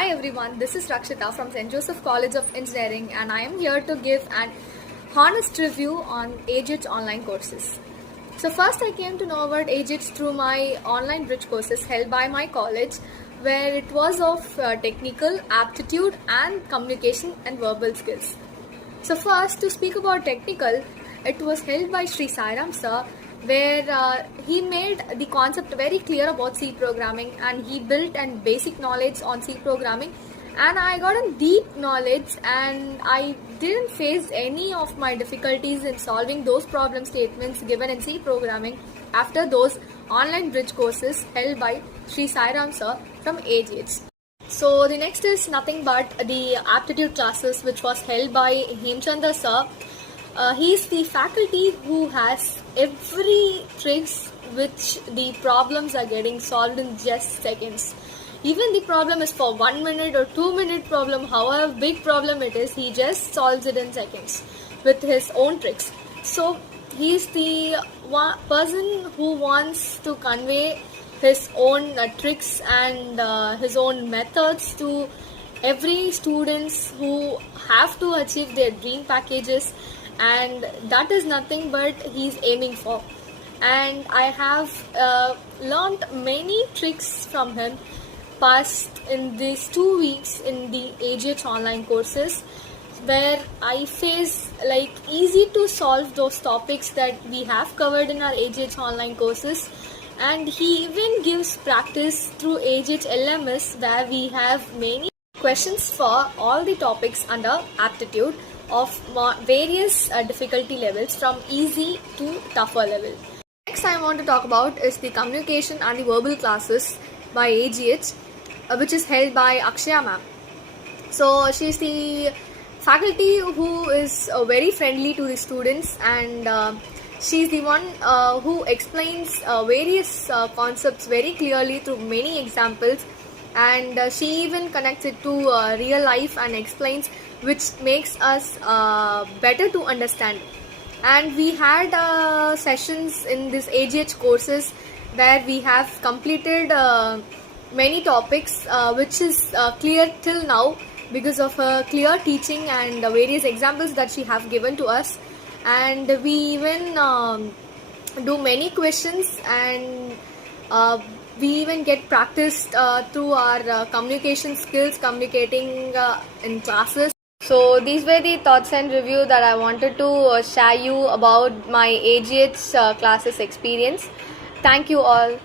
Hi everyone, this is Rakshita from St. Joseph College of Engineering and I am here to give an honest review on AGITS online courses. So first I came to know about AGITS through my online bridge courses held by my college where it was of technical, aptitude and communication and verbal skills. So first to speak about technical, it was held by Sri Sairam sir where he made the concept very clear about C programming and he built an basic knowledge on C programming and I got a deep knowledge and I didn't face any of my difficulties in solving those problem statements given in C programming after those online bridge courses held by Sri Sairam sir from AGITS. So the next is nothing but the aptitude classes which was held by Hemchandra sir. He is the faculty who has every tricks which the problems are getting solved in just seconds. Even the problem is for 1 minute or 2 minute problem, however big problem it is, he just solves it in seconds with his own tricks. So he is the person who wants to convey his own tricks and his own methods to every students who have to achieve their dream packages, and that is nothing but he's aiming for. And I have learned many tricks from him past in these 2 weeks in the AGITS online courses where I face like easy to solve those topics that we have covered in our AGITS online courses. And he even gives practice through AGITS LMS where we have many questions for all the topics under aptitude of various difficulty levels from easy to tougher level. Next I want to talk about is the communication and the verbal classes by AGITS which is held by Akshaya ma'am. So she is the faculty who is very friendly to the students and she is the one who explains various concepts very clearly through many examples, and she even connects it to real life and explains, which makes us better to understand. And we had sessions in this AGH courses where we have completed many topics which is clear till now because of her clear teaching and various examples that she have given to us. And we even do many questions and we even get practiced through our communication skills, communicating in classes. So these were the thoughts and review that I wanted to share you about my AGITS classes experience. Thank you all.